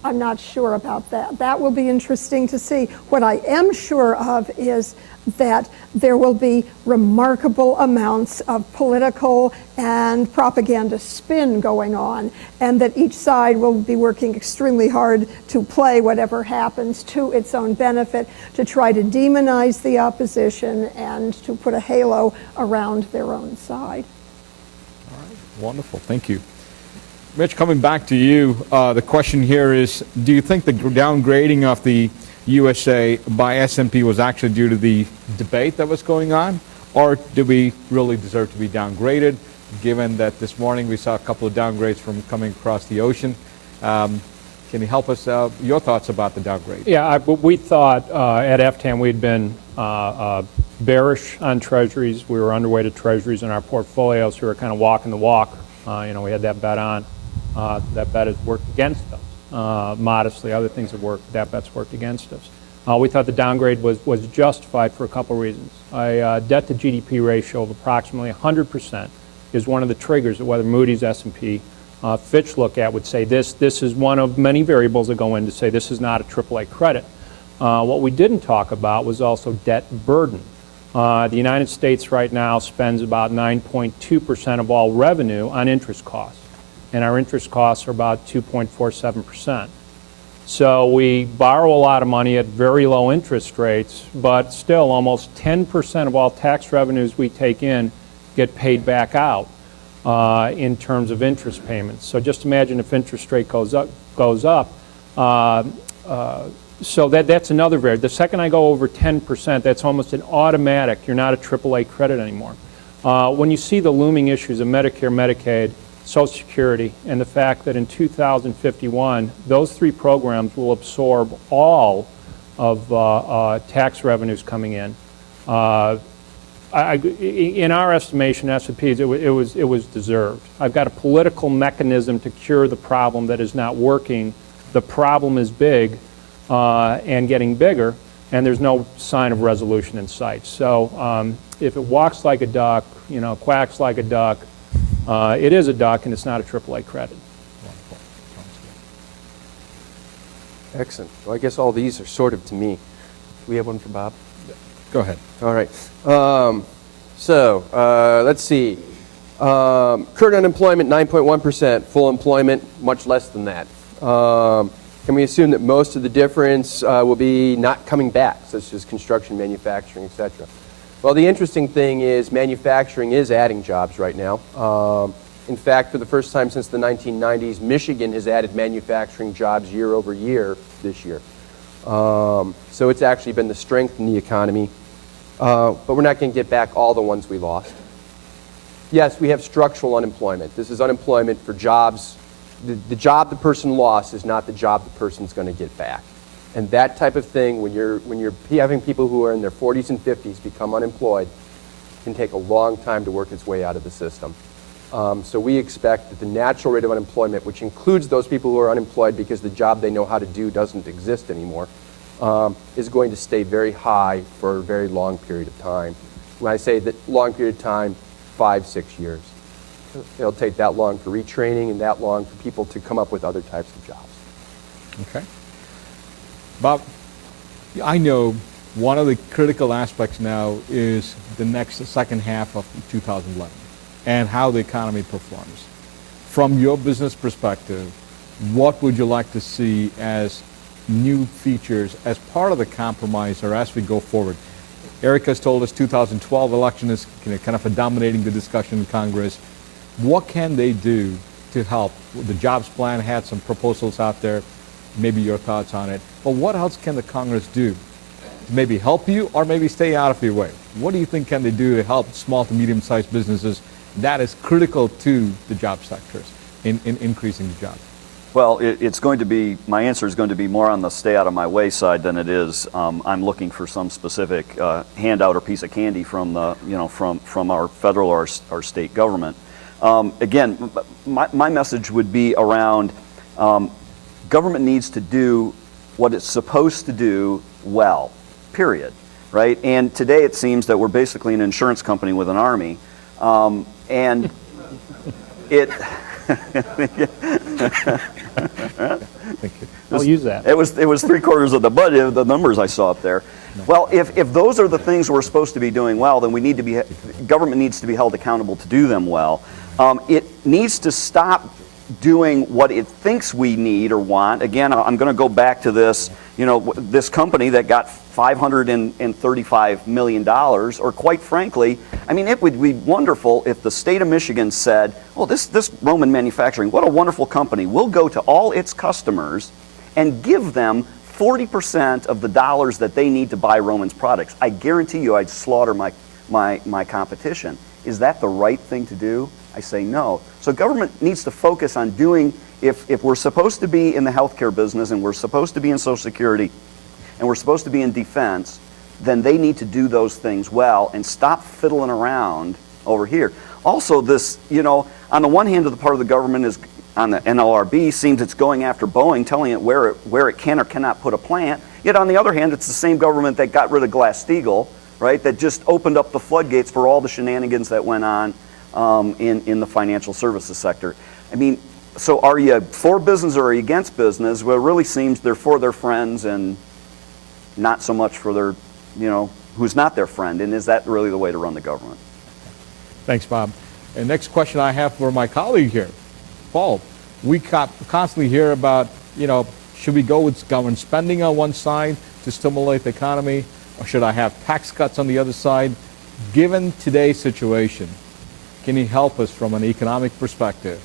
I'm not sure about that. That will be interesting to see. What I am sure of is that there will be remarkable amounts of political and propaganda spin going on, and that each side will be working extremely hard to play whatever happens to its own benefit, to try to demonize the opposition and to put a halo around their own side. All right, wonderful, thank you. Mitch, coming back to you, the question here is, do you think the downgrading of the USA by S&P was actually due to the debate that was going on, or do we really deserve to be downgraded, given that this morning we saw a couple of downgrades from coming across the ocean? Can you help us, your thoughts about the downgrade? Yeah, we thought at FTAM we'd been bearish on treasuries. We were underweighted treasuries in our portfolio, so we were kind of walking the walk. We had that bet on. That bet has worked against us modestly. Other things have worked. That bet's worked against us. We thought the downgrade was justified for a couple reasons. A debt to GDP ratio of approximately 100% is one of the triggers that whether Moody's, S&P, Fitch look at would say this is one of many variables that go in to say this is not a AAA credit. What we didn't talk about was also debt burden. The United States right now spends about 9.2% of all revenue on interest costs, and our interest costs are about 2.47%. So we borrow a lot of money at very low interest rates, but still almost 10% of all tax revenues we take in get paid back out in terms of interest payments. So just imagine if interest rate goes up. So that's another variable. The second I go over 10%, that's almost an automatic. You're not a AAA credit anymore. When you see the looming issues of Medicare, Medicaid, Social Security, and the fact that in 2051, those three programs will absorb all of tax revenues coming in. In our estimation, S&P's, it was deserved. I've got a political mechanism to cure the problem that is not working. The problem is big and getting bigger, and there's no sign of resolution in sight. So if it walks like a duck, quacks like a duck, it is a duck, and it's not a AAA credit. Excellent. Well, I guess all these are sort of to me. Do we have one for Bob? Go ahead. All right. Let's see. Current unemployment, 9.1%. Full employment, much less than that. Can we assume that most of the difference will be not coming back, such as construction, manufacturing, et cetera? Well, the interesting thing is manufacturing is adding jobs right now. In fact, for the first time since the 1990s, Michigan has added manufacturing jobs year over year this year. So it's actually been the strength in the economy. But we're not going to get back all the ones we lost. Yes, we have structural unemployment. This is unemployment for jobs. The job the person lost is not the job the person's going to get back. And that type of thing, when you're having people who are in their 40s and 50s become unemployed, can take a long time to work its way out of the system. So we expect that the natural rate of unemployment, which includes those people who are unemployed because the job they know how to do doesn't exist anymore, is going to stay very high for a very long period of time. When I say that long period of time, 5-6 years. It'll take that long for retraining and that long for people to come up with other types of jobs. Okay. Bob, I know one of the critical aspects now is the second half of 2011 and how the economy performs. From your business perspective, what would you like to see as new features as part of the compromise or as we go forward? Erika's told us 2012 election is kind of dominating the discussion in Congress. What can they do to help? The jobs plan had some proposals out there, maybe your thoughts on it. But what else can the Congress do to maybe help you or maybe stay out of your way? What do you think can they do to help small to medium-sized businesses that is critical to the job sectors in increasing the jobs? Well, it's going to be, my answer is going to be more on the stay out of my way side than it is I'm looking for some specific handout or piece of candy from the, from our federal or our state government. Again, my message would be around government needs to do what it's supposed to do well, period, right? And today it seems that we're basically an insurance company with an army, and it... I'll use that. It was 3/4 of the budget, the numbers I saw up there. Well, if those are the things we're supposed to be doing well, then we need to be, government needs to be held accountable to do them well. It needs to stop doing what it thinks we need or want. Again, I'm going to go back to this, this company that got $535 million, or quite frankly, I mean, it would be wonderful if the state of Michigan said, well, this Roman Manufacturing, what a wonderful company. We'll go to all its customers and give them 40% of the dollars that they need to buy Roman's products. I guarantee you I'd slaughter my competition. Is that the right thing to do? I say no. So government needs to focus on doing, if we're supposed to be in the healthcare business and we're supposed to be in Social Security and we're supposed to be in defense, then they need to do those things well and stop fiddling around over here. Also this, on the one hand of the part of the government is, on the NLRB, seems it's going after Boeing, telling it where it can or cannot put a plant. Yet on the other hand, it's the same government that got rid of Glass-Steagall, right, that just opened up the floodgates for all the shenanigans that went on in the financial services sector. I mean, so are you for business or are you against business? Well, it really seems they're for their friends and not so much for their, who's not their friend. And is that really the way to run the government? Thanks, Bob. And next question I have for my colleague here, Paul. We constantly hear about, should we go with government spending on one side to stimulate the economy, or should I have tax cuts on the other side? Given today's situation, can you help us from an economic perspective?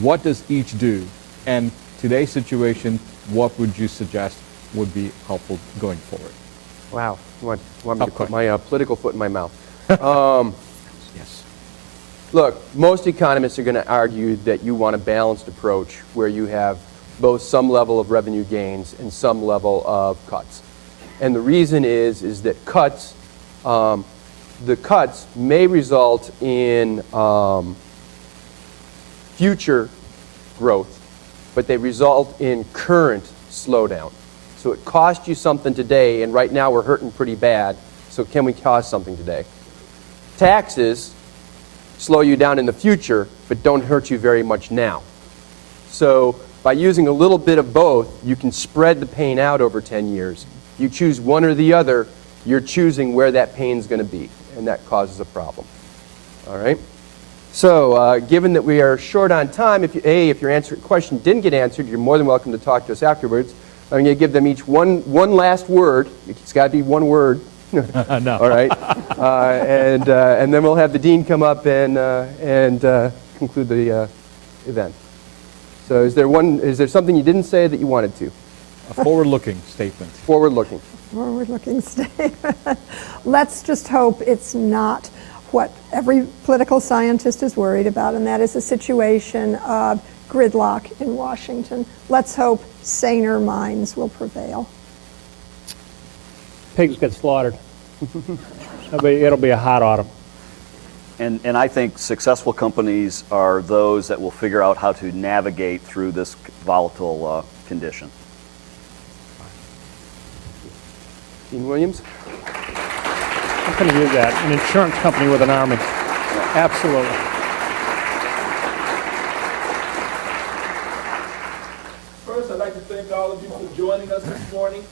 What does each do? And today's situation, what would you suggest would be helpful going forward? Wow. You want me to put my political foot in my mouth? Yes. Look, most economists are going to argue that you want a balanced approach where you have both some level of revenue gains and some level of cuts. And the reason is that the cuts may result in future growth, but they result in current slowdown. So it cost you something today, and right now we're hurting pretty bad, so can we cost something today? Taxes slow you down in the future, but don't hurt you very much now. So by using a little bit of both, you can spread the pain out over 10 years. You choose one or the other, you're choosing where that pain's going to be, and that causes a problem. All right? So, given that we are short on time, if your question didn't get answered, you're more than welcome to talk to us afterwards. I'm going to give them each one last word. It's got to be one word. No. All right. And then we'll have the dean come up and conclude the event. So is there something you didn't say that you wanted to? A forward-looking statement. Forward-looking. Forward-looking statement. Let's just hope it's not what every political scientist is worried about, and that is a situation of gridlock in Washington. Let's hope saner minds will prevail. Pigs get slaughtered. It'll be a hot autumn. And I think successful companies are those that will figure out how to navigate through this volatile condition. Dean Williams? I'm going to use that. An insurance company with an army. Absolutely. First, I'd like to thank all of you for joining us this morning.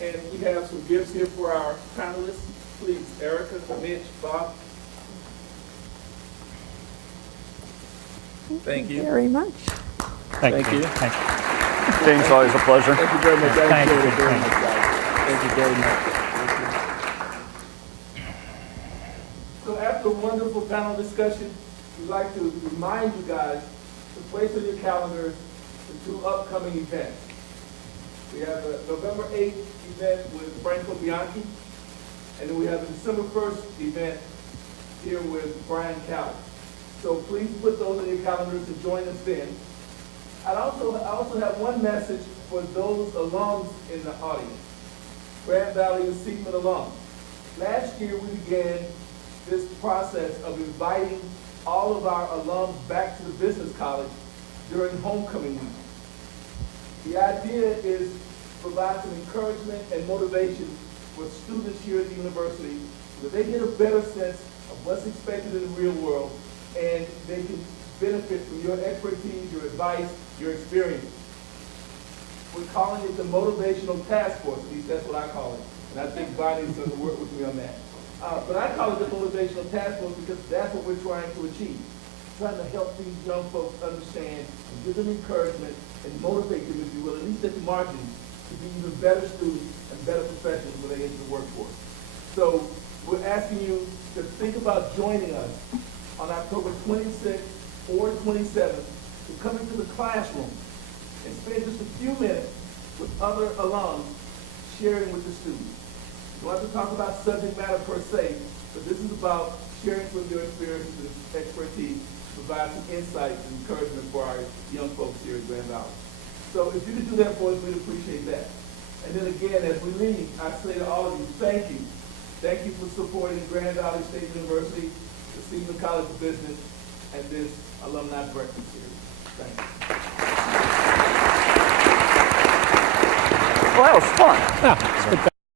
And we have some gifts here for our panelists. Please, Erika, Mitch, Bob. Thank you. Very much. Thank you. James, always a pleasure. Thank you very much. Thank you. Very much, guys. Thank you very much. So after a wonderful panel discussion, we'd like to remind you guys to place on your calendars the two upcoming events. We have a November 8th event with Franco Bianchi, and then we have a December 1st event here with Brian Cowell. So please put those on your calendars to join us then. I also have one message for those alums in the audience. Grand Valley and Seidman alums. Last year we began this process of inviting all of our alums back to the business college during homecoming week. The idea is to provide some encouragement and motivation for students here at the university so that they get a better sense of what's expected in the real world and they can benefit from your expertise, your advice, your experience. We're calling it the Motivational Task Force. At least that's what I call it. And I think Bonnie's going to work with me on that. But I call it the Motivational Task Force because that's what we're trying to achieve. Trying to help these young folks understand and give them encouragement and motivate them, if you will, at least at the margins, to be even better students and better professionals when they enter the workforce. So we're asking you to think about joining us on October 26th or 27th to come into the classroom and spend just a few minutes with other alums sharing with the students. We don't have to talk about subject matter per se, but this is about sharing with your experiences and expertise to provide some insights and encouragement for our young folks here at Grand Valley. So if you could do that for us, we'd appreciate that. And then again, as we leave, I say to all of you, thank you. Thank you for supporting Grand Valley State University, the Seidman College of Business, and this alumni breakfast series. Thank you. Well, that was fun. Yeah, it's good.